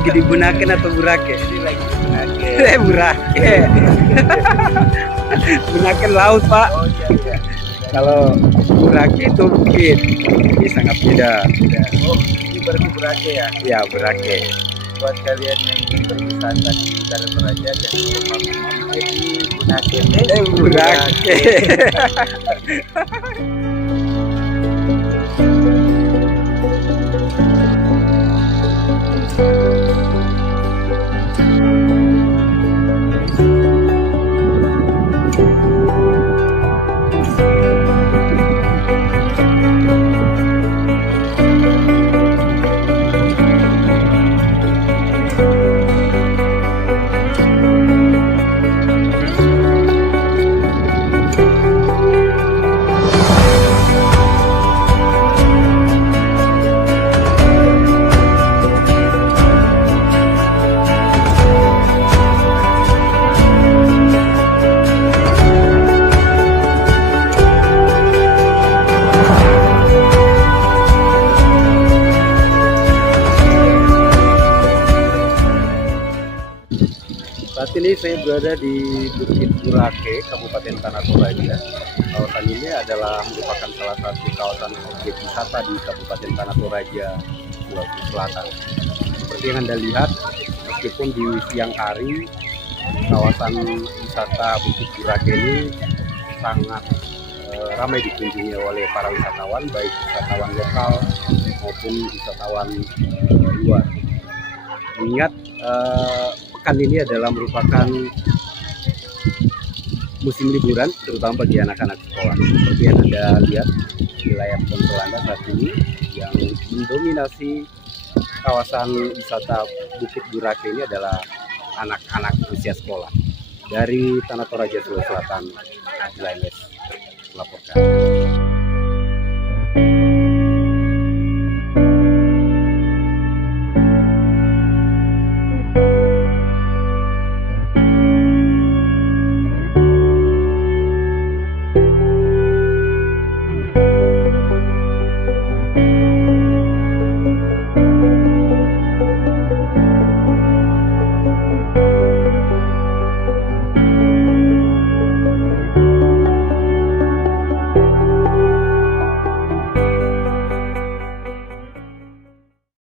lagi di Bunaken atau Burake? Ini lagi di Bunaken. Burake. Bunaken laut, Pak. Oh iya iya. Kalau Burake itu bukit. Ini sangat beda. Oh ini berarti Burake ya. Ya, Burake. Buat kalian yang ingin berwisata di Tanah Toraja jangan lupa mampir di Bunaken. Burake. Saat ini saya berada di Bukit Burake, Kabupaten Tanah Toraja. Kawasan ini adalah merupakan salah satu kawasan objek wisata di Kabupaten Tanah Toraja, Sulawesi Selatan. Seperti yang Anda lihat, meskipun di siang hari, kawasan wisata Bukit Burake ini sangat ramai dikunjungi oleh para wisatawan, baik wisatawan lokal maupun wisatawan luar. Ingat, pekan ini adalah merupakan musim liburan, terutama bagi anak-anak sekolah. Seperti yang Anda lihat di layar ponsel Anda saat ini, yang mendominasi kawasan wisata Bukit Burake ini adalah anak-anak usia sekolah. Dari Tanah Toraja, Sulawesi Selatan, Adilailes melaporkan.